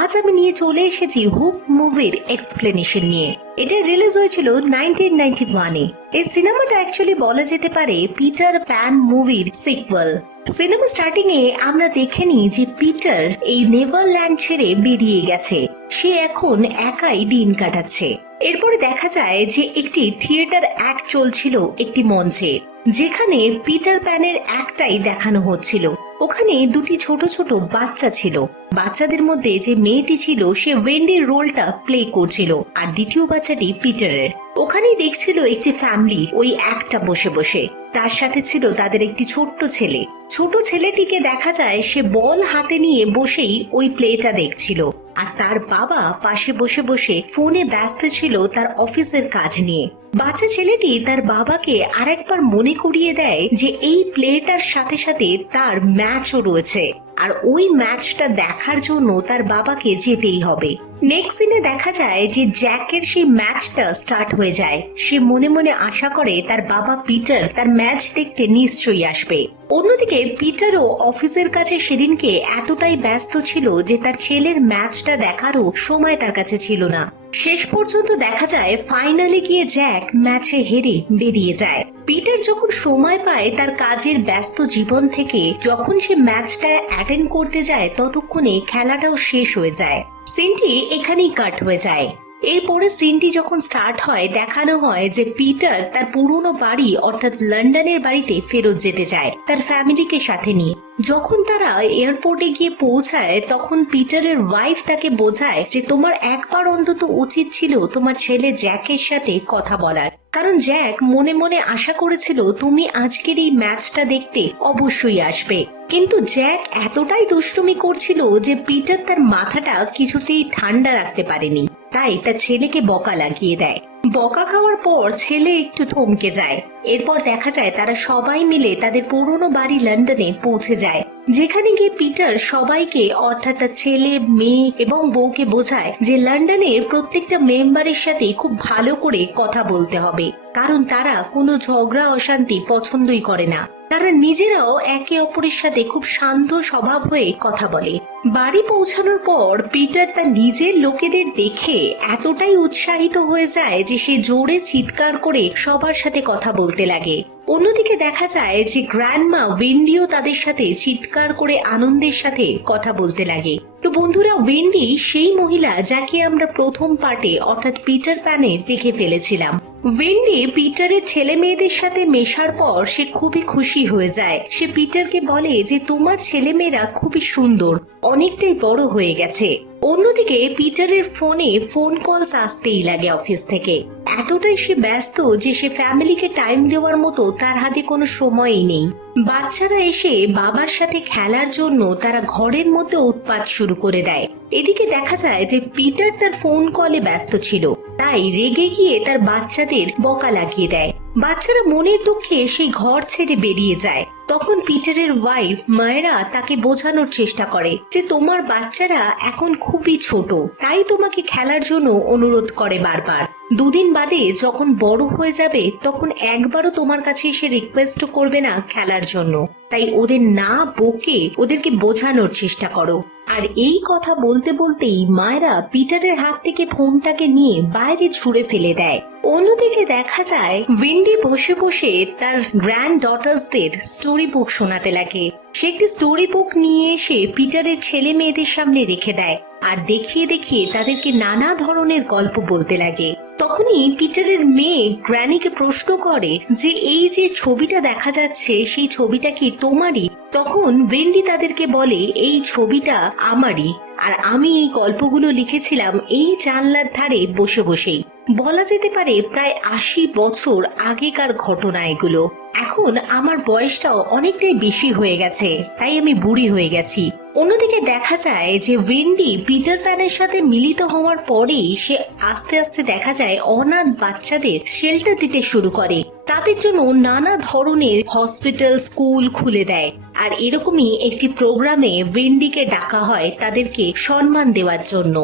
আজ আমি নিয়ে চলে এসেছি হুক মুভির এক্সপ্লেনেশন নিয়ে। এটা রিলিজ হয়েছিল 1991-এ। এই সিনেমাটা অ্যাকচুয়ালি বলা যেতে পারে পিটার প্যান মুভির সিকুয়েল। সিনেমা স্টার্টিং এ আমরা দেখে নিই যে পিটার এই নেভারল্যান্ড ছেড়ে বেরিয়ে গেছে। সে এখন একাই দিন কাটাচ্ছে। এরপরে দেখা যায় যে একটি থিয়েটার অ্যাক্ট চলছিল একটি মঞ্চে, যেখানে পিটার প্যানের একটাই দেখানো হচ্ছিল। ওখানে দুটি ছোট ছোট বাচ্চা ছিল। বাচ্চাদের মধ্যে যে মেয়েটি ছিল সে ওয়েন্ডির রোলটা প্লে করছিল, আর দ্বিতীয় বাচ্চাটি পিটারের। ওখানেই দেখছিল একটি ফ্যামিলি ওই একটা বসে বসে। তার সাথে ছিল তাদের একটি ছোট্ট ছেলে। ছোট ছেলেটিকে দেখা যায় সে বল হাতে নিয়ে বসেই ওই প্লেটা দেখছিল, আর তার বাবা পাশে বসে বসে ফোনে ব্যস্ত ছিল তার অফিসের কাজ নিয়ে। বাচ্চা ছেলেটি তার বাবাকে আরেকবার মনে করিয়ে দেয় যে এই প্লেটার সাথে সাথে তার ম্যাচও রয়েছে, আর ওই ম্যাচটা দেখার জন্য তার বাবাকে যেতেই হবে। নেক্সট সিনে দেখা যায় যে জ্যাকের সেই ম্যাচটা স্টার্ট হয়ে যায়। সে মনে মনে আশা করে তার বাবা পিটার তার ম্যাচ দেখতে নিশ্চয়ই আসবে। অন্যদিকে পিটারও অফিসের কাছে সেদিনকে এতটাই ব্যস্ত ছিল যে তার ছেলের ম্যাচটা দেখারও সময় তার কাছে ছিল না। শেষ পর্যন্ত দেখা যায় ফাইনালে গিয়ে জ্যাক ম্যাচে হেরে বেরিয়ে যায়। পিটার যখন সময় পায় তার কাজের ব্যস্ত জীবন থেকে, যখন সে ম্যাচটা অ্যাটেন্ড করতে যায় ততক্ষণে খেলাটাও শেষ হয়ে যায়। সিনটি এখানেই কাট হয়ে যায়। এরপরে সিনটি যখন স্টার্ট হয় দেখানো হয় যে পিটার তার পুরনো বাড়ি অর্থাৎ লন্ডনের বাড়িতে ফেরত যেতে চায় তার ফ্যামিলিকে সাথে নিয়ে। যখন তারা এয়ারপোর্টে গিয়ে পৌঁছায় তখন পিটারের ওয়াইফ তাকে বোঝায় যে তোমার একবার অন্তত উচিত ছিল তোমার ছেলে জ্যাকের সাথে কথা বলার, কারণ জ্যাক মনে মনে আশা করেছিল তুমি আজকের এই ম্যাচটা দেখতে অবশ্যই আসবে। কিন্তু জ্যাক এতটাই দুষ্টুমি করছিল যে পিটার তার মাথাটা কিছুতেই ঠান্ডা রাখতে পারেনি, তাই তার ছেলেকে বকা লাগিয়ে দেয়। বকা খাওয়ার পর ছেলে একটু থমকে যায়। এরপর দেখা যায় তারা সবাই মিলে তাদের পুরনো বাড়ি লন্ডনে পৌঁছে যায়, যেখানে গিয়ে পিটার সবাইকে অর্থাৎ তার ছেলে, মেয়ে এবং বউকে বোঝায় যে লন্ডনের প্রত্যেকটা মেম্বারের সাথে খুব ভালো করে কথা বলতে হবে, কারণ তারা কোনো ঝগড়া অশান্তি পছন্দই করে না। তারা নিজেরাও একে অপরের সাথে খুব শান্ত স্বভাব হয়ে কথা বলে। বাড়ি পৌঁছানোর পর পিটার তার নিজের লোকেদের দেখে এতটাই উৎসাহিত হয়ে যায় যে সে জোরে চিৎকার করে সবার সাথে কথা বলতে লাগে। অন্যদিকে দেখা যায় যে গ্র্যান্ডমা ওয়েন্ডিও তাদের সাথে চিৎকার করে আনন্দের সাথে কথা বলতে লাগে। তো বন্ধুরা, ওয়েন্ডি সেই মহিলা যাকে আমরা প্রথম পার্টে অর্থাৎ পিটার প্যানে দেখে ফেলেছিলাম। ওয়েন্ডি পিটারের ছেলে মেয়েদের সাথে মেশার পর সে খুবই খুশি হয়ে যায়। সে পিটারকে বলে যে তোমার ছেলে মেয়েরা খুবই সুন্দর, অনেকটাই বড় হয়ে গেছে। অন্যদিকে পিটারের ফোনে ফোন কলস আসতেই লাগে অফিস থেকে। এতটাই সে ব্যস্ত যে সে ফ্যামিলিকে টাইম দেওয়ার মতো তার হাতে কোনো সময়ই নেই। বাচ্চারা এসে বাবার সাথে খেলার জন্য তারা ঘরের মধ্যে উৎপাত শুরু করে দেয়। এদিকে দেখা যায় যে পিটার তার ফোন কলে ব্যস্ত ছিল, তাই রেগে গিয়ে তার বাচ্চাদের বকা লাগিয়ে দেয়। বাচ্চারা মনের দুঃখে সেই ঘর ছেড়ে বেরিয়ে যায়। তখন পিটারের ওয়াইফ মায়েরা তাকে বোঝানোর চেষ্টা করে যে তোমার বাচ্চারা এখন খুবই ছোট, তাই তোমাকে খেলার জন্য অনুরোধ করে বারবার। দুদিন বাদে যখন বড় হয়ে যাবে তখন একবারও তোমার কাছে এসে রিকোয়েস্ট করবে না খেলার জন্য, তাই ওদের না বকে ওদেরকে বোঝানোর চেষ্টা করো। আর এই কথা বলতে বলতেই মায়েরা পিটারের হাত থেকে ফোনটাকে নিয়ে বাইরে ছুঁড়ে ফেলে দেয়। অন্যদিকে দেখা যায় ওয়েন্ডি বসে বসে তার গ্র্যান্ড ডটার্সদের স্টোরি বুক শোনাতে লাগে। সে একটি স্টোরি বুক নিয়ে এসে পিটারের ছেলে মেয়েদের সামনে রেখে দেয়, আর দেখিয়ে দেখিয়ে তাদেরকে নানা ধরনের গল্প বলতে লাগে। তখনই পিটারের মেয়ে গ্র্যানিকে প্রশ্ন করে যে এই যে ছবিটা দেখা যাচ্ছে সেই ছবিটা কি তোমারই? তখন ওয়েন্ডি তাদেরকে বলে এই ছবিটা আমারই, আর আমি এই গল্পগুলো লিখেছিলাম এই জানলার ধারে বসে বসেই। বলা যেতে পারে প্রায় 80 বছর আগেকার ঘটনা এগুলো। এখন আমার বয়সটাও অনেকটাই বেশি হয়ে গেছে, তাই আমি বুড়ি হয়ে গেছি। অন্যদিকে দেখা যায় যে ওয়েন্ডি পিটার প্যানের সাথে মিলিত হওয়ার পরেই সে আস্তে আস্তে দেখা যায় অনাথ বাচ্চাদের শেল্টার দিতে শুরু করে। তাদের জন্য নানা ধরনের হসপিটাল, স্কুল খুলে দেয়। আর এরকমই একটি প্রোগ্রামে ওয়েন্ডিকে ডাকা হয় তাদেরকে সম্মান দেওয়ার জন্য।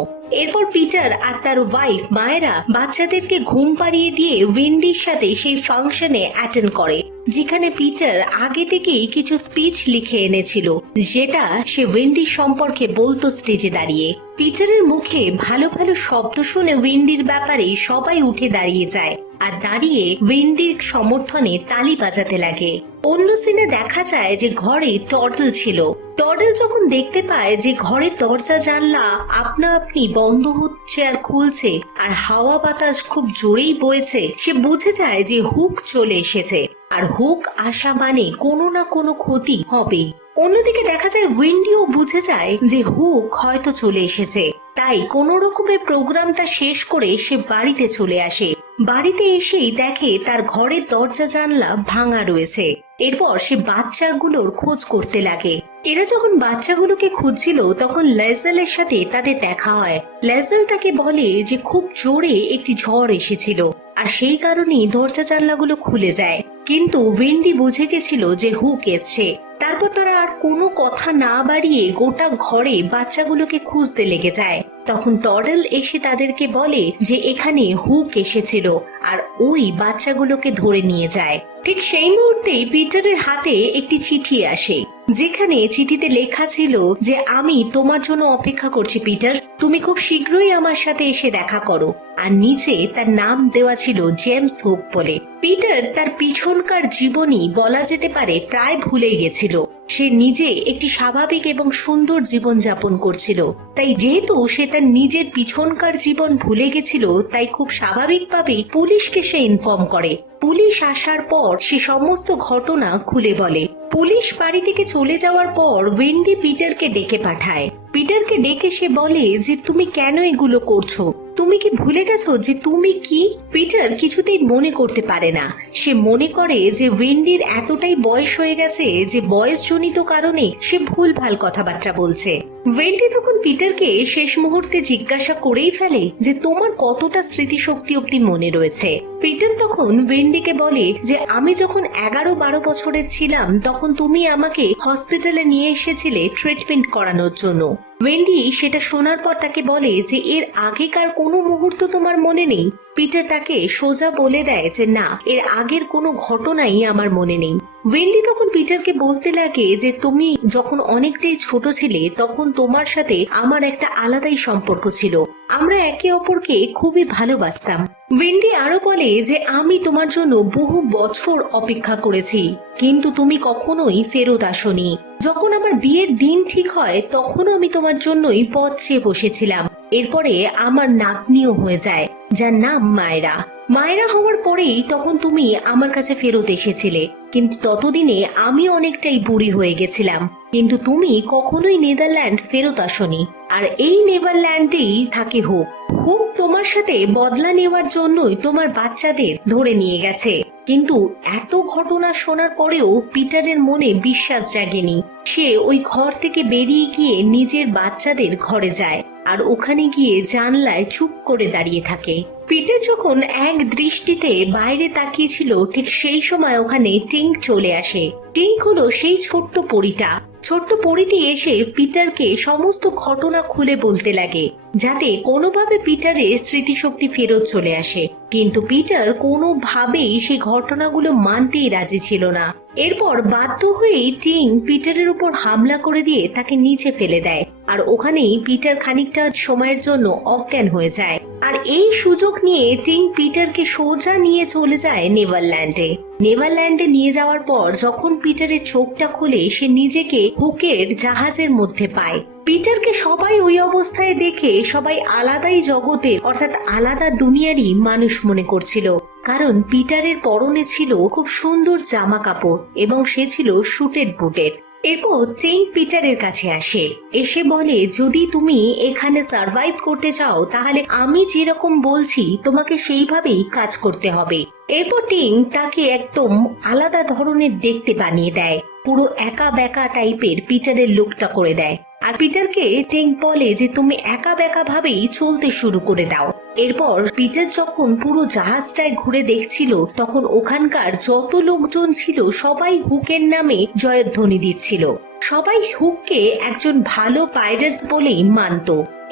এরপর পিটার আর তার ওয়াইফ মায়েরা বাচ্চাদেরকে ঘুম পাড়িয়ে দিয়ে ওয়েন্ডির সাথে সেই ফাংশনে অ্যাটেন্ড করে, যেখানে পিটার আগে থেকেই কিছু স্পিচ লিখে এনেছিল যেটা সে ওয়েন্ডির সম্পর্কে বলতো স্টেজে দাঁড়িয়ে। পিটারের মুখে ভালো ভালো শব্দ শুনে ওয়েন্ডির ব্যাপারে সবাই উঠে দাঁড়িয়ে যায় আর দাঁড়িয়ে ওয়েন্ডির সমর্থনে তালি বাজাতে লাগে। অন্য সিনে দেখা যায় যে ঘরে টর্টল ছিল। টর্টল যখন দেখতে পায় যে ঘরের দরজা জানলা আপনা আপনি বন্ধ হচ্ছে আর খুলছে আর হাওয়া বাতাস খুব জোরেই বইছে, সে বুঝে যায় যে হুক চলে এসেছে, আর হুক আসা মানে কোনো না কোনো ক্ষতি হবে। অন্যদিকে দেখা যায় ওয়েন্ডিও বুঝে যায় যে হুক হয়তো চলে এসেছে, তাই কোনো রকমের প্রোগ্রামটা শেষ করে সে বাড়িতে চলে আসে। বাড়িতে এসেই দেখে তার ঘরের দরজা জানলা ভাঙা রয়েছে। এরপর সে বাচ্চাগুলোর খোঁজ করতে লাগে। এরা যখন বাচ্চাগুলোকে খুঁজছিল তখন লেজেলের সাথে তাদের দেখা হয়। লেজেল তাকে বলে যে খুব জোরে একটি ঝড় এসেছিল আর সেই কারণেই দরজা জানলাগুলো খুলে যায়, কিন্তু ওয়েন্ডি বুঝে গেছিল যে হুক এসছে। তারপর তারা আর কোনো কথা না বাড়িয়ে গোটা ঘরে বাচ্চাগুলোকে খুঁজতে লেগে যায়। তখন টর্টল এসে তাদেরকে বলে যে এখানে হুক এসেছিল আর ওই বাচ্চাগুলোকে ধরে নিয়ে যায়। ঠিক সেই মুহূর্তেই পিটারের হাতে একটি চিঠি আসে, যেখানে চিঠিতে লেখা ছিল যে আমি তোমার জন্য অপেক্ষা করছি পিটার, তুমি খুব শীঘ্রই আমার সাথে এসে দেখা করো। আর নিচে তার নাম দেওয়া ছিল জেমস হুক বলে। পিটার তার পিছনকার জীবনী বলা যেতে পারে প্রায় ভুলে গেছিল। সে নিজে একটি স্বাভাবিক এবং সুন্দর জীবন যাপন করছিল, তাই যেহেতু সে তার নিজের পিছনকার জীবন ভুলে গেছিল তাই খুব স্বাভাবিকভাবেই পুলিশকে সে ইনফর্ম করে। পুলিশ আসার পর সে সমস্ত ঘটনা খুলে বলে। পুলিশ বাড়ি থেকে চলে যাওয়ার পর ওয়েন্ডি পিটারকে ডেকে পাঠায়। পিটারকে ডেকে সে বলে যে তুমি কেন এগুলো করছো, তুমি কি ভুলে গেছো যে তুমি কি? পিটার কিছুতেই মনে করতে পারে না। সে মনে করে যে ওয়েন্ডির এতটাই বয়স হয়ে গেছে যে বয়সজনিত কারণে সে ভুলভাল কথাবার্তা বলছে। ওয়েন্ডি তখন পিটারকে শেষ মুহূর্তে জিজ্ঞাসা করেই ফেলে যে তোমার কতটা স্মৃতিশক্তি অব্দি মনে রয়েছে। পিটার তখন ওয়েন্ডিকে বলে যে আমি যখন 11-12 বছরের ছিলাম তখন তুমি আমাকে হসপিটালে নিয়ে এসেছিলে ট্রিটমেন্ট করানোর জন্য। ওয়েন্ডি সেটা শোনার পর তাকে বলে যে এর আগেকার কোনো মুহূর্ত তোমার মনে নেই। পিটার তাকে সোজা বলে দেয় যে না, এর আগের কোনো ঘটনাই আমার মনে নেই। ওয়েন্ডি তখন পিটারকে বলতে লাগে যে তুমি যখন অনেকটাই ছোট ছিলে তখন তোমার সাথে আমার একটা আলাদাই সম্পর্ক ছিল, আমরা একে অপরকে খুবই ভালোবাসতাম। ওয়েন্ডি আরো বলে যে আমি তোমার জন্য বহু বছর অপেক্ষা করেছি, কিন্তু তুমি কখনোই ফেরত আসোনি। যখন আমার বিয়ের দিন ঠিক হয় তখনও আমি তোমার জন্যই পথ চেয়ে বসেছিলাম। এরপরে আমার নাতনিও হয়ে যায়, যার নাম মায়েরা। মায়েরা হওয়ার পরেই তখন তুমি আমার কাছে ফেরত এসেছিলে, কিন্তু ততদিনে আমি অনেকটাই বুড়ি হয়ে গেছিলাম। কিন্তু তুমি কখনোই নেদারল্যান্ড ফেরত আসোনি, আর এই নেদারল্যান্ডেই থাকে হুক। হুক তোমার সাথে বদলা নেওয়ার জন্যই তোমার বাচ্চাদের ধরে নিয়ে গেছে। কিন্তু এত ঘটনা শোনার পরেও পিটারের মনে বিশ্বাস জাগেনি। সে ওই ঘর থেকে বেরিয়ে গিয়ে নিজের বাচ্চাদের ঘরে যায় আর ওখানে গিয়ে জানলায় চুপ করে দাঁড়িয়ে থাকে। পিটার যখন এক দৃষ্টিতে বাইরে তাকিয়েছিল ঠিক সেই সময় ওখানে টিঙ্ক চলে আসে। টিঙ্ক হলো সেই ছোট্ট পরীটা। ছোট্ট পরীটি এসে পিটারকে সমস্ত ঘটনা খুলে বলতে লাগে, যাতে কোনোভাবে পিটারের স্মৃতিশক্তি ফেরত চলে আসে। কিন্তু পিটার কোনোভাবেই সেই ঘটনাগুলো মানতেই রাজি ছিল না। এরপর বাধ্য হয়েই টিং পিটারের উপর হামলা করে দিয়ে তাকে নিচে ফেলে দেয়, আর ওখানেই পিটার খানিকটা সময়ের জন্য অজ্ঞান হয়ে যায়। আর এই সুযোগ নিয়ে টিং পিটারকে সোজা নিয়ে চলে যায় নেভারল্যান্ডে। নেভারল্যান্ডে নিয়ে যাওয়ার পর যখন পিটারের চোখটা খুলে সে নিজেকে হুকের জাহাজের মধ্যে পায়। পিটারকে সবাই ওই অবস্থায় দেখে সবাই আলাদাই জগতের অর্থাৎ আলাদা দুনিয়ারই মানুষ মনে করছিল, কারণ পিটারের পরনে ছিল খুব সুন্দর জামা কাপড় এবং সে ছিল শুটেড বুটেড। এরপর টিং পিটারের কাছে আসে, এসে বলে যদি তুমি এখানে সার্ভাইভ করতে চাও তাহলে আমি যেরকম বলছি তোমাকে সেইভাবেই কাজ করতে হবে। এরপর টিং তাকে একদম আলাদা ধরনের দেখতে বানিয়ে দেয়, পুরো একা বেকা টাইপের পিটারের লুকটা করে দেয়। আর পিটারকে টিং বলে যে তুমি একা বেকা ভাবেই চলতে শুরু করে দাও। এরপর পিটার যখন পুরো জাহাজটায় ঘুরে দেখছিল তখন ওখানকার যত লোকজন ছিল সবাই হুকের নামে জয়ধ্বনি দিচ্ছিল। সবাই হুককে একজন ভালো পাইরেটস বলেই মানত।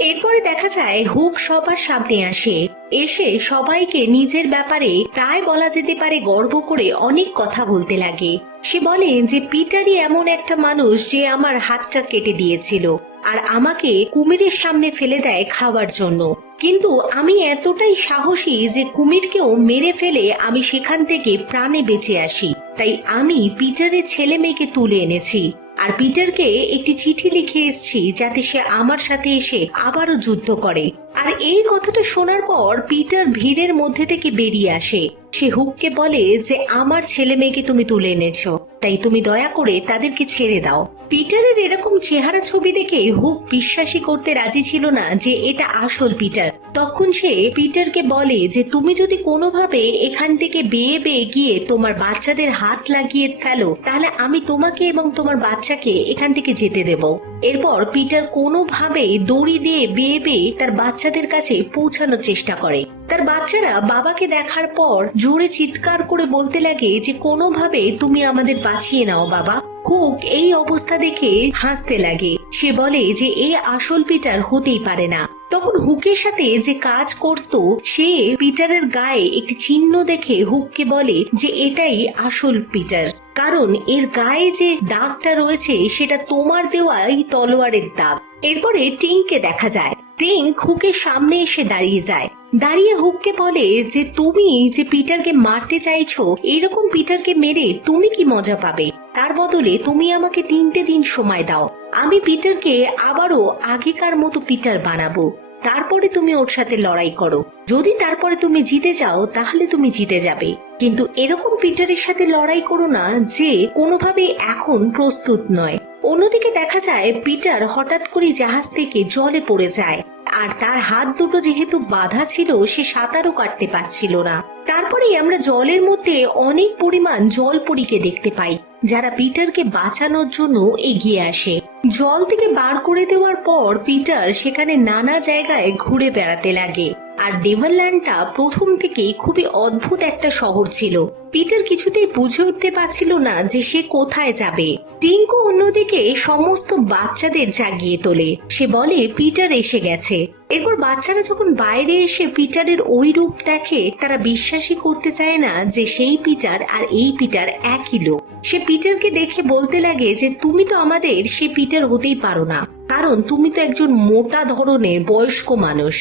এরপরে দেখা যায় হুক সবার সামনে এসে সবাইকে নিজের ব্যাপারে প্রায় বলা যেতে পারে গর্ব করে অনেক কথা বলতে লাগে। সে বলে যে পিটারই এমন একটা মানুষ যে আমার হাতটা কেটে দিয়েছিল আর আমাকে কুমিরের সামনে ফেলে দেয় খাওয়ার জন্য, কিন্তু আমি এতটাই সাহসী যে কুমিরকেও মেরে ফেলে আমি সেখান থেকে প্রাণে বেঁচে আসি। তাই আমি পিটারের ছেলে মেয়েকে তুলে এনেছি আর পিটারকে একটি চিঠি লিখে এসেছি যাতে সে আমার সাথে এসে আবারও যুদ্ধ করে। আর এই কথাটা শোনার পর পিটার ভিড়ের মধ্যে থেকে বেরিয়ে আসে। সে হুককে বলে যে আমার ছেলে মেয়েকে তুমি তুলে এনেছো, তাই তুমি দয়া করে তাদেরকে ছেড়ে দাও। পিটারের এরকম চেহারা ছবি দেখে হুক বিশ্বাসই করতে রাজি ছিল না যে এটা আসল পিটার। তখন সে পিটারকে বলে যে তুমি যদি কোনোভাবে এখান থেকে বেয়ে বেয়ে গিয়ে তোমার বাচ্চাদের হাত লাগিয়ে ফেলো তাহলে আমি তোমাকে এবং তোমার বাচ্চাকে এখান থেকে যেতে দেব। এরপর পিটার কোনোভাবে দড়ি দিয়ে বেয়ে বেয়ে তার বাচ্চাদের কাছে পৌঁছানোর চেষ্টা করে। তার বাচ্চারা বাবাকে দেখার পর জোরে চিৎকার করে বলতে লাগে যে কোনোভাবে তুমি আমাদের বাঁচিয়ে নাও বাবা। হুক এই অবস্থা দেখে হাসতে লাগে। সে বলে যে এ আসল পিটার হতেই পারে না। তখন হুকের সাথে যে কাজ করত সে পিটারের গায়ে একটি চিহ্ন দেখে হুককে বলে যে এটাই আসল পিটার, কারণ এর গায়ে যে দাগটা রয়েছে সেটা তোমার দেওয়া এই তলোয়ারের দাগ। এরপরে টিংকে দেখা যায়। টিং হুকের সামনে এসে দাঁড়িয়ে হুককে বলে যে তুমি যে পিটারকে মারতে চাইছো এরকম পিটারকে মেরে তুমি কি মজা পাবে? তার বদলে তুমি আমাকে 3টে দিন সময় দাও, আমি পিটারকে আবারও আগেকার মতো পিটার বানাবো। তারপরে তুমি ওর সাথে লড়াই করো। যদি তারপরে তুমি জিতে যাও তাহলে তুমি জিতে যাবে, কিন্তু এরকম পিটারের সাথে লড়াই করো না যে কোনোভাবে এখন প্রস্তুত নয়। অন্যদিকে দেখা যায় পিটার হঠাৎ করে জাহাজ থেকে জলে পড়ে যায় আর তার হাত দুটো যেহেতু বাঁধা ছিল সে সাঁতারও কাটতে পারছিল না। তারপরেই আমরা জলের মধ্যে অনেক পরিমাণ জলপরীকে দেখতে পাই যারা পিটারকে বাঁচানোর জন্য এগিয়ে আসে। জল থেকে বার করে দেওয়ার পর পিটার সেখানে নানা জায়গায় ঘুরে বেড়াতে লাগে। আর ডেভারল্যান্ডটা প্রথম থেকেই খুবই অদ্ভুত একটা শহর ছিল। পিটার কিছুতেই বুঝে উঠতে পারছিল না যে সে কোথায় যাবে। টিঙ্কু অন্যদিকে সমস্ত বাচ্চাদের জাগিয়ে তোলে। সে বলে পিটার এসে গেছে। এরপর বাচ্চারা যখন বাইরে এসে পিটারের ওই রূপ দেখে তারা বিশ্বাসই করতে চায় না যে সেই পিটার আর এই পিটার একই লোক। সে পিটারকে দেখে বলতে লাগে যে তুমি তো আমাদের সে পিটার হতেই পারো না, কারণ তুমি তো একজন মোটা ধরনের বয়স্ক মানুষ।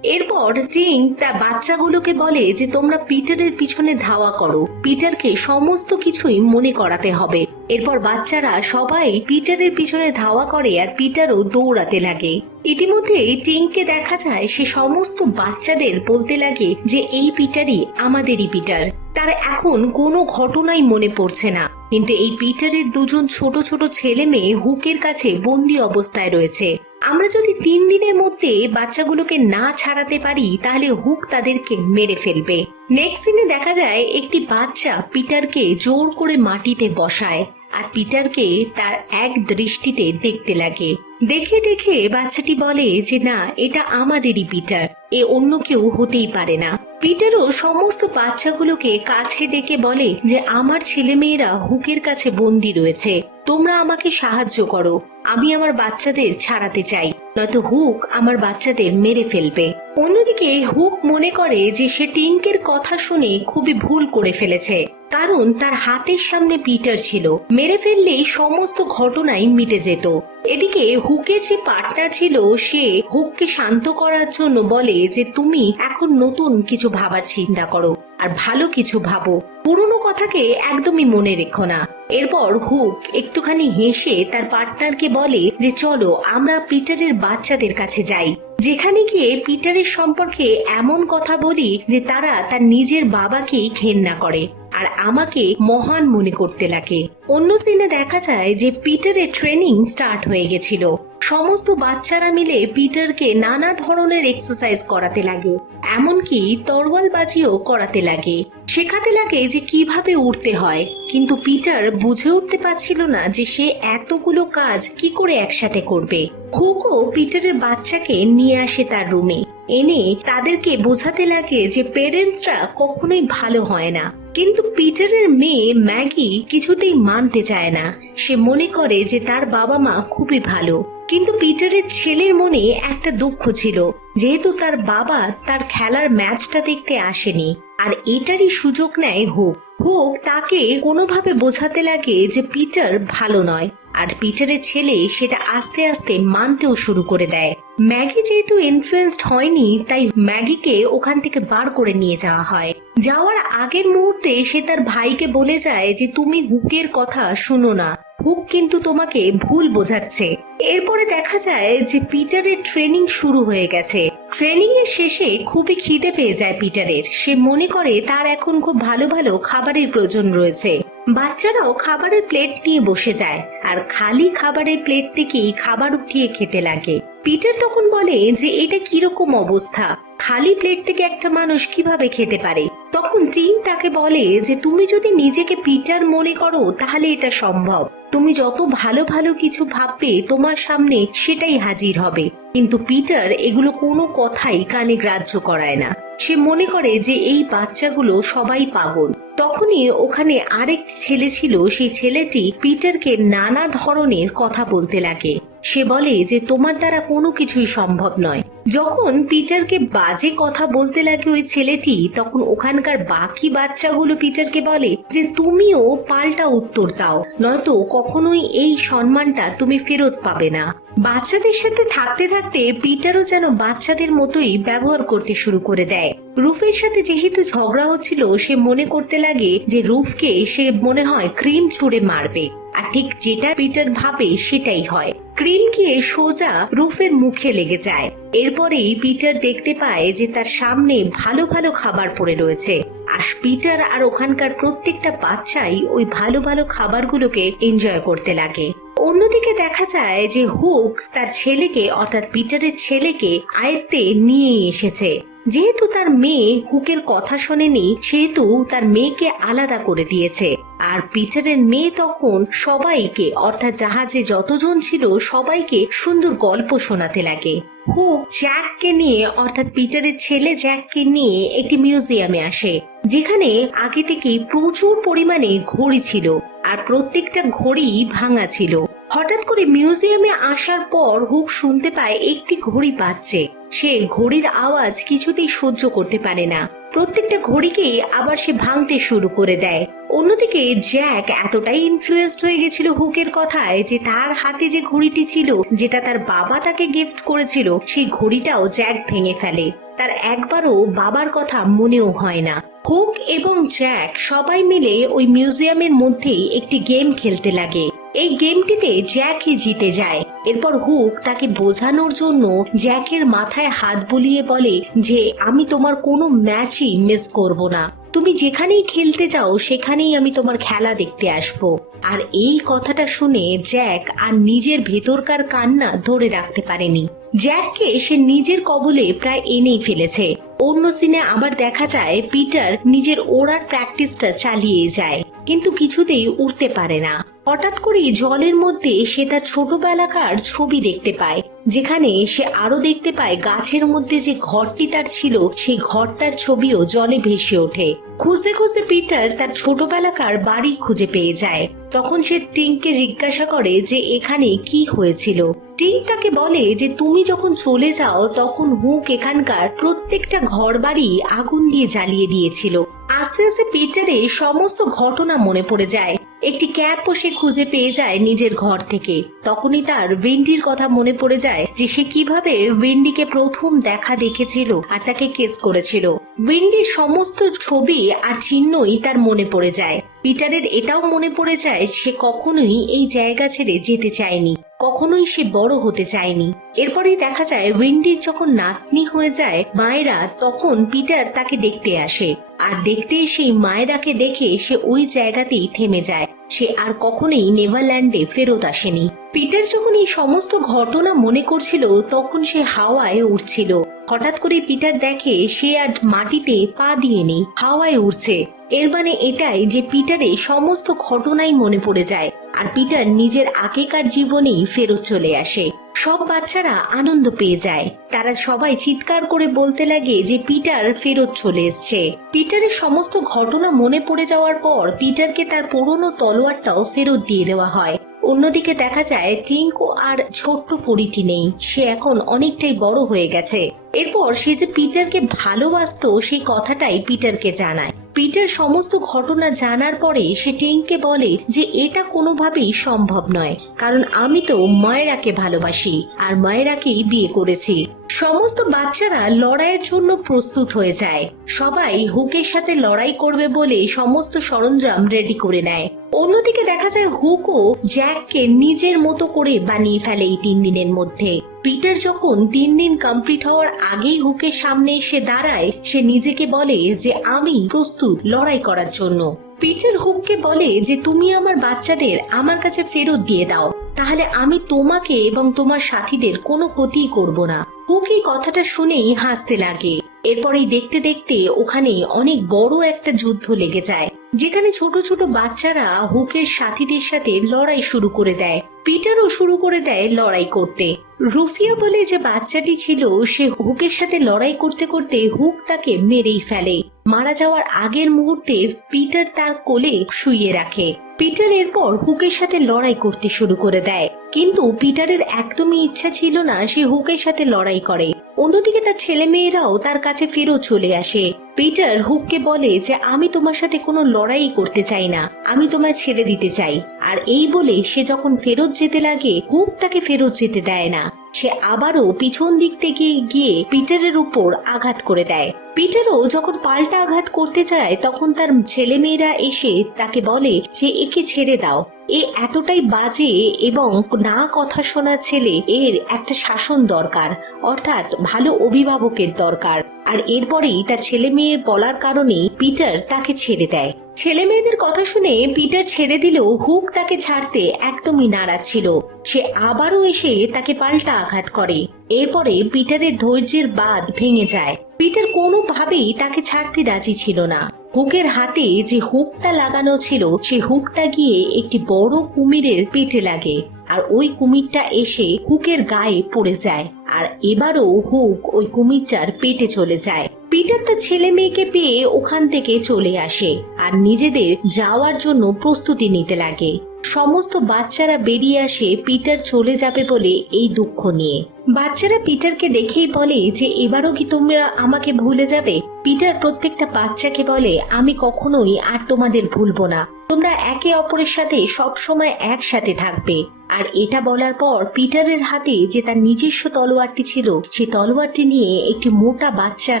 এরপর টিং তার বাচ্চাগুলোকে বলে যে তোমরা পিটারের পিছনে ধাওয়া করো, পিটারকে সমস্ত কিছুই মনে করাতে হবে। এরপর বাচ্চারা সবাই পিটারের পিছনে ধাওয়া করে আর পিটারও দৌড়াতে লাগে। ইতিমধ্যে টিংকে দেখা যায় সে সমস্ত বাচ্চাদের বলতে লাগে যে এই পিটারই আমাদেরই পিটার। তার এখন কোনো ঘটনাই মনে পড়ছে না, কিন্তু এই পিটারের দুজন ছোট ছোট ছেলে মেয়ে হুকের কাছে বন্দি অবস্থায় রয়েছে। আমরা যদি 3 দিনের মধ্যে বাচ্চাগুলোকে না ছাড়াতে পারি তাহলে হুক তাদেরকে মেরে ফেলবে। নেক্সট সিনে দেখা যায় একটি বাচ্চা পিটারকে জোর করে মাটিতে বসায় আর পিটারকে তার এক দৃষ্টিতে দেখতে লাগে। দেখে দেখে বাচ্চাটি বলে যে না, এটা আমাদেরই পিটার, এ অন্য কেউ হতেই পারে না। পিটারও সমস্ত বাচ্চাগুলোকে কাছে ডেকে বলে যে আমার ছেলেমেয়েরা হুকের কাছে বন্দি রয়েছে, তোমরা আমাকে সাহায্য করো, আমি আমার বাচ্চাদের ছাড়াতে চাই, নয়তো হুক আমার বাচ্চাদের মেরে ফেলবে। অন্যদিকে হুক মনে করে যে সে টিঙ্কের কথা শুনে খুবই ভুল করে ফেলেছে, কারণ তার হাতের সামনে পিটার ছিল, মেরে ফেললেই সমস্ত ঘটনাই মিটে যেত। এদিকে হুকের যে পার্টনার ছিল সে হুককে শান্ত করার জন্য বলে যে তুমি এখন নতুন কিছু ভাবার চিন্তা করো আর ভালো কিছু ভাবো, পুরনো কথাকে একদমই মনে রেখো না। এরপর হুক একটুখানি হেসে তার পার্টনারকে বলে যে চলো আমরা পিটারের বাচ্চাদের কাছে যাই, যেখানে গিয়ে পিটারের সম্পর্কে এমন কথা বলি যে তারা তার নিজের বাবাকেই ঘেন্না করে আর আমাকে মহান মনে করতে লাগে। অন্য সিনে দেখা যায় যে পিটারের ট্রেনিং স্টার্ট হয়ে গেছিল। সমস্ত বাচ্চারা মিলে পিটারকে নানা ধরনের এক্সারসাইজ করাতে লাগে, এমনকি তরোয়ালবাজিও করাতে লাগে, শেখাতে লাগে যে কিভাবে উঠতে হয়। কিন্তু পিটার বুঝে উঠতে পারছিল না যে সে এতগুলো কাজ কি করে একসাথে করবে। হুকও পিটারের বাচ্চাকে নিয়ে আসে তার রুমে, এনে তাদেরকে বোঝাতে লাগে যে পেরেন্টসরা কখনোই ভালো হয় না, কিন্তু পিটারের মেয়ে ম্যাগি কিছুতেই মানতে চায় না। সে মনে করে যে তার বাবা মা খুবই ভালো, কিন্তু পিটারের ছেলের মনে একটা দুঃখ ছিল, যেহেতু তার বাবা তার খেলার ম্যাচটা দেখতে আসেনি। আর এটারই সুযোগ নেয় হুক। হুক তাকে কোনোভাবে বোঝাতে লাগে যে পিটার ভালো নয়, আর পিটারের ছেলে সেটা আস্তে আস্তে মানতেও শুরু করে দেয়। ম্যাগি যেহেতু ইনফ্লুয়েন্সড হয়নি, তাই ম্যাগিকে ওখান থেকে বার করে নিয়ে যাওয়া হয়। যাওয়ার আগের মুহূর্তে সে তার ভাইকে বলে যায় যে তুমি হুকের কথা শুনো না, হুক কিন্তু তোমাকে ভুল বোঝাচ্ছে। এরপরে দেখা যায় যে পিটারের ট্রেনিং শুরু হয়ে গেছে। ট্রেনিং এর শেষে খুবই খিদে পেয়ে যায় পিটারের। সে মনে করে তার এখন খুব ভালো ভালো খাবারের প্রয়োজন রয়েছে। বাচ্চারাও খাবারের প্লেট নিয়ে বসে যায়, আর খালি খাবারের প্লেট থেকেই খাবার উঠিয়ে খেতে লাগে। পিটার তখন বলে যে এটা কিরকম অবস্থা, খালি প্লেট থেকে একটা মানুষ কিভাবে খেতে পারে। তখন টিম তাকে বলে যে তুমি যদি নিজেকে পিটার মনে করো তাহলে এটা সম্ভব। তুমি যত ভালো ভালো কিছু ভাববে তোমার সামনে সেটাই হাজির হবে। কিন্তু পিটার এগুলো কোনো কথাই কানে গ্রাহ্য করায় না। সে মনে করে যে এই বাচ্চাগুলো সবাই পাগল। তখনই ওখানে আরেক ছেলে ছিল। সেই ছেলেটি পিটারকে নানা ধরনের কথা বলতে লাগে। সে বলে যে তোমার দ্বারা কোনো কিছুই সম্ভব নয়। যখন পিটারকে বাজে কথা বলতে লাগে ওই ছেলেটি, তখন ওখানকার বাকি বাচ্চাগুলো পিটারকে বলে যে তুমিও পাল্টা উত্তর দাও, নয়তো কখনোই এই সম্মানটা তুমি ফেরত পাবে না। বাচ্চাদের সাথে থাকতে থাকতে পিটারও যেন বাচ্চাদের মতোই ব্যবহার করতে শুরু করে দেয়। রুফের সাথে যেহেতু ঝগড়া হচ্ছিল, সে মনে করতে লাগে যে রুফকে সে মনে হয় ক্রিম ছুঁড়ে মারবে। আর ঠিক যেটা পিটার ভাবে সেটাই হয়। ক্রিম গিয়ে সোজা রুফের মুখে লেগে যায়। এরপরেই পিটার দেখতে পায় যে তার সামনে ভালো ভালো খাবার পড়ে রয়েছে, আর পিটার আর ওখানকার প্রত্যেকটা বাচ্চাই ওই ভালো ভালো খাবারগুলোকে এনজয় করতে লাগে। অন্যদিকে দেখা যায় যে হুক তার ছেলেকে অর্থাৎ পিটারের ছেলেকে আয়ত্তে নিয়ে এসেছে। যেহেতু তার মেয়ে হুকের কথা শোনেনি, সেহেতু তার মেয়েকে আলাদা করে দিয়েছে। আর পিটারের মেয়ে তখন সবাইকে অর্থাৎ জাহাজে যতজন ছিল সবাইকে সুন্দর গল্প শোনাতে লাগে। হুক জ্যাককে নিয়ে অর্থাৎ পিটারের ছেলে জ্যাককে নিয়ে একটি মিউজিয়ামে আসে, যেখানে আগে থেকেই প্রচুর পরিমাণে ঘড়ি ছিল, আর প্রত্যেকটা ঘড়ি ভাঙা ছিল। হঠাৎ করে মিউজিয়ামে আসার পর হুক শুনতে পায় একটি ঘড়ি বাজছে। সে ঘড়ির আওয়াজ কিছুতেই সহ্য করতে পারে না। প্রত্যেকটা ঘড়িকেই আবার সে ভাঙতে শুরু করে দেয়। অন্যদিকে জ্যাক এতটাই ইনফ্লুয়েন্সড হয়ে গেছিল হুকের কথায় যে তার হাতে যে ঘড়িটি ছিল, যেটা তার বাবা তাকে গিফট করেছিল, সেই ঘড়িটাও জ্যাক ভেঙে ফেলে। তার একবারও বাবার কথা মনেও হয় না। হুক এবং জ্যাক সবাই মিলে ওই মিউজিয়ামের মধ্যেই একটি গেম খেলতে লাগে। এই গেমটিতে জ্যাকই জিতে যায়। এরপর হুক তাকে বোঝানোর জন্য জ্যাকের মাথায় হাত বুলিয়ে বলে যে আমি তোমার কোনো ম্যাচই মিস করব না, তুমি যেখানেই খেলতে যাও সেখানেই আমি তোমার খেলা দেখতে আসব। আর এই কথাটা শুনে জ্যাক আর নিজের ভেতরকার কান্না ধরে রাখতে পারেনি। জ্যাককে সে নিজের কবলে প্রায় এনেই ফেলেছে। অন্য সিনে আবার দেখা যায় পিটার নিজের ওড়ার প্র্যাকটিসটা চালিয়ে যায়, কিন্তু কিছুতেই উঠতে পারে না। হঠাৎ করে জলের মধ্যে সে তার ছোটবেলাকার ছবি দেখতে পায়, যেখানে সে আরো দেখতে পায় গাছের মধ্যে যে ঘরটি তার ছিল সেই ঘরটার ছবিও জলে ভেসে ওঠে। খুঁজতে খুঁজতে পিটার তার ছোটবেলাকার বাড়ি খুঁজে পেয়ে যায়। তখন সে টিংকে জিজ্ঞাসা করে যে এখানে কি হয়েছিল। টিং তাকে বলে যে তুমি যখন চলে যাও তখন হুক এখানকার প্রত্যেকটা ঘর বাড়ি আগুন দিয়ে জ্বালিয়ে দিয়েছিল। আস্তে আস্তে পিটারে সমস্ত ঘটনা মনে পড়ে যায়। একটি ক্যাপও সে খুঁজে পেয়ে যায় নিজের ঘর থেকে। তখনই তার উইন্ডির কথা মনে পড়ে যায় যে সে কিভাবে উইন্ডিকে প্রথম দেখা দেখেছিল আর তাকে কেস করেছিল। উইন্ডির সমস্ত ছবি আর চিহ্নই তার মনে পড়ে যায়। পিটারের এটাও মনে পড়ে যায় সে কখনোই এই জায়গা ছেড়ে যেতে চায়নি, কখনোই সে বড় হতে চায়নি। এরপরেই দেখা যায় উইন্ডির যখন নাতনি হয়ে যায় মায়েরা, তখন পিটার তাকে দেখতে আসে। আর দেখতেই সেই মায়েরাকে দেখে সে ওই জায়গাতেই থেমে যায়। সে আর কখনোই নেভারল্যান্ডে ফেরত আসেনি। পিটার যখন এই সমস্ত ঘটনা মনে করছিল তখন সে হাওয়ায় উড়ছিল। হঠাৎ করে পিটার দেখে সে আর মাটিতে পা দিয়ে নেই, হাওয়ায় উড়ছে। এর মানে এটাই যে পিটারে সমস্ত ঘটনাই মনে পড়ে যায়, আর পিটার নিজের আগেকার জীবনেই ফেরত চলে আসে। সব বাচ্চারা আনন্দ পেয়ে যায়। তারা সবাই চিৎকার করে বলতে লাগে যে পিটার ফেরত চলে এসছে। পিটারের সমস্ত ঘটনা মনে পড়ে যাওয়ার পর পিটারকে তার পুরনো তলোয়ারটাও ফেরত দিয়ে দেওয়া হয়। অন্যদিকে দেখা যায় টিঙ্কু আর ছোট্ট পরীটি নেই, সে এখন অনেকটাই বড় হয়ে গেছে। এরপর সে যে পিটারকে ভালোবাসতো সেই কথাটাই পিটারকে জানায়। পিটার সমস্ত ঘটনা জানার পরে সে টিঙ্ককে বলে যে এটা কোনোভাবেই সম্ভব নয়, কারণ আমি তো মায়েরাকে ভালোবাসি আর মায়েরাকেই বিয়ে করেছি। সমস্ত বাচ্চারা লড়াইয়ের জন্য প্রস্তুত হয়ে যায়। সবাই হুকের সাথে লড়াই করবে বলে সমস্ত সরঞ্জাম রেডি করে নেয়। অন্যদিকে দেখা যায় হুকও জ্যাককে নিজের মতো করে বানিয়ে ফেলে এই 3 দিনের মধ্যে। পিটার যখন 3 দিন কমপ্লিট হওয়ার আগেই হুকের সামনে এসে দাঁড়ায়, সে নিজেকে বলে যে আমি প্রস্তুত লড়াই করার জন্য। পিটার হুককে বলে যে তুমি আমার বাচ্চাদের আমার কাছে ফেরত দিয়ে দাও, তাহলে আমি তোমাকে এবং তোমার সাথীদের কোনো ক্ষতি করব না। হুক এই কথাটা শুনেই হাসতে লাগে। এরপরেই দেখতে দেখতে ওখানে অনেক বড় একটা যুদ্ধ লেগে যায়, যেখানে ছোট ছোট বাচ্চারা হুকের সাথীদের সাথে লড়াই শুরু করে দেয়। পিটারও শুরু করে দেয় লড়াই করতে। রুফিয়া বলে যে বাচ্চাটি ছিল, সে হুকের সাথে লড়াই করতে করতে হুক তাকে মেরেই ফেলে। মারা যাওয়ার আগের মুহূর্তে পিটার তার কোলে শুইয়ে রাখে। পিটার এরপর হুকের সাথে লড়াই করতে শুরু করে দেয়, কিন্তু পিটারের একদমই ইচ্ছা ছিল না সে হুকের সাথে লড়াই করে। অন্যদিকে তার ছেলে মেয়েরাও তার কাছে ফেরত চলে আসে। পিটার হুককে বলে যে আমি তোমার সাথে কোনো লড়াই করতে চাই না, আমি তোমায় ছেড়ে দিতে চাই। আর এই বলে সে যখন ফেরত যেতে লাগে, হুক তাকে ফেরত যেতে দেয় না। সে আবারও পিছন দিক থেকে গিয়ে পিটারের উপর আঘাত করে দেয়। পিটারও যখন পাল্টা আঘাত করতে চায়, তখন তার ছেলে মেয়েরা এসে তাকে বলে যে একে ছেড়ে দাও, এ এতটাই বাজে এবং না কথা শোনা ছেলে, এর একটা শাসন দরকার, অর্থাৎ ভালো অভিভাবকের দরকার। আর এরপরেই তার ছেলে মেয়ের বলার কারণে পিটার তাকে ছেড়ে দেয়। ছেলে মেয়েদের কথা শুনে পিটার ছেড়ে দিলেও হুক তাকে ছাড়তে একদমই নারাজ ছিল। সে আবারও এসে তাকে পাল্টা আঘাত করে। এরপরে পিটারের ধৈর্যের বাঁধ ভেঙে যায়। পিটার কোনোভাবেই তাকে ছাড়তে রাজি ছিল না। হুকের হাতে যে হুকটা লাগানো ছিল, সে হুকটা গিয়ে একটি বড় কুমিরের পেটে লাগে, আর ওই কুমিরটা এসে হুকের গায়ে পড়ে যায়। আর এবারও হুক ওই কুমিরটার পেটে চলে যায়। পিটার তার ছেলে মেয়েকে পেয়ে ওখান থেকে চলে আসে আর নিজেদের যাওয়ার জন্য প্রস্তুতি নিতে লাগে। সমস্ত বাচ্চারা বেরিয়ে আসে পিটার চলে যাবে বলে এই দুঃখ নিয়ে। বাচ্চারা পিটারকে দেখেই বলে যে এবারও কি তোমরা আমাকে ভুলে যাবে? পিটার প্রত্যেকটা বাচ্চাকে বলে আমি কখনোই আর তোমাদের ভুলবো না, তোমরা একে অপরের সাথে সব সময় একসাথে থাকবে। আর এটা বলার পর পিটারের হাতে যে তার নিজস্ব তলোয়ারটি ছিল, সেই তলোয়ারটি নিয়ে একটি মোটা বাচ্চার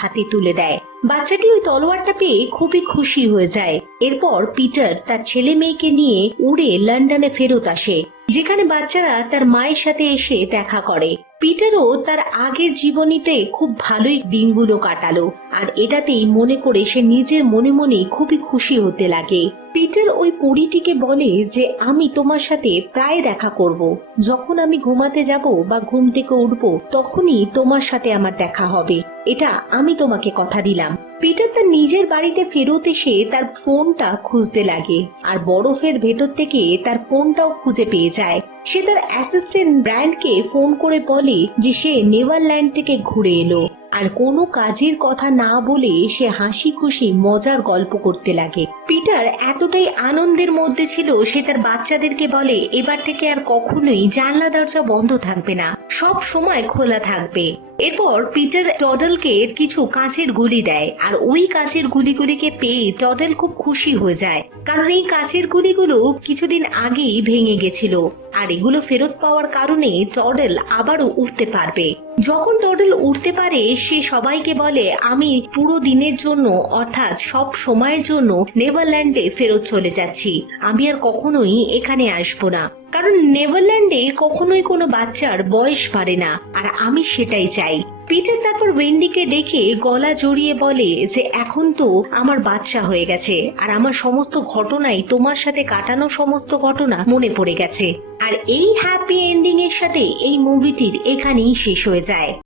হাতে তুলে দেয়। বাচ্চাটি ওই তলোয়ারটা পেয়ে খুবই খুশি হয়ে যায়। এরপর পিটার তার ছেলে মেয়েকে নিয়ে উড়ে লন্ডনে ফেরত আসে, যেখানে বাচ্চারা তার মায়ের সাথে এসে দেখা করে। পিটারও তার আগের জীবনীতে খুব ভালোই দিনগুলো কাটালো, আর এটাতেই মনে করে সে নিজের মনে মনে খুবই খুশি হতে লাগে। পিটার ওই পরীটিকে বলে যে আমি তোমার সাথে প্রায় দেখা করব, যখন আমি ঘুমাতে যাব বা ঘুম থেকে উঠবো তখনই তোমার সাথে আমার দেখা হবে, এটা আমি তোমাকে কথা দিলাম। পিটার তার নিজের বাড়িতে ফেরত এসে তার ফোনটা খুঁজতে লাগে, আর বরফের ভেতর থেকে তার ফোনটাও খুঁজে পেয়ে যায়। সে তার অ্যাসিস্ট্যান্ট ব্র্যান্ডকে ফোন করে বলে যে সে নেভারল্যান্ড থেকে ঘুরে এলো, আর কোনো কাজের কথা না বলে সে হাসি খুশি মজার গল্প করতে লাগে। পিটার এতটাই আনন্দের মধ্যে ছিল, সে তার বাচ্চাদেরকে বলে এবার থেকে আর কখনোই জানলা দরজা বন্ধ থাকবে না, সব সময় খোলা থাকবে। এরপর পিটার টডলকে কিছু কাঁচের গুলি দেয়, আর ওই কাঁচের গুলিগুলিকে পেয়ে টডল খুব খুশি হয়ে যায়, কারণ এই কাঁচের গুলিগুলো কিছুদিন আগেই ভেঙে গেছিল, আর এগুলো ফেরত পাওয়ার কারণে টডল আবারও উঠতে পারবে। যখন টডল উঠতে পারে, সে সবাইকে বলে আমি পুরো দিনের জন্য অর্থাৎ সব সময়ের জন্য নেভারল্যান্ডে ফেরত চলে যাচ্ছি, আমি আর কখনোই এখানে আসবো না, কারণ নেভারল্যান্ডে কখনোই কোনো বাচ্চার বয়স বাড়ে না, আর আমি সেটাই চাই। পিটার তারপর ওয়েন্ডিকে ডেকে গলা জড়িয়ে বলে যে এখন তো আমার বাচ্চা হয়ে গেছে, আর আমার সমস্ত ঘটনাই তোমার সাথে কাটানো সমস্ত ঘটনা মনে পড়ে গেছে। আর এই হ্যাপি এন্ডিং এর সাথে এই মুভিটির এখানেই শেষ হয়ে যায়।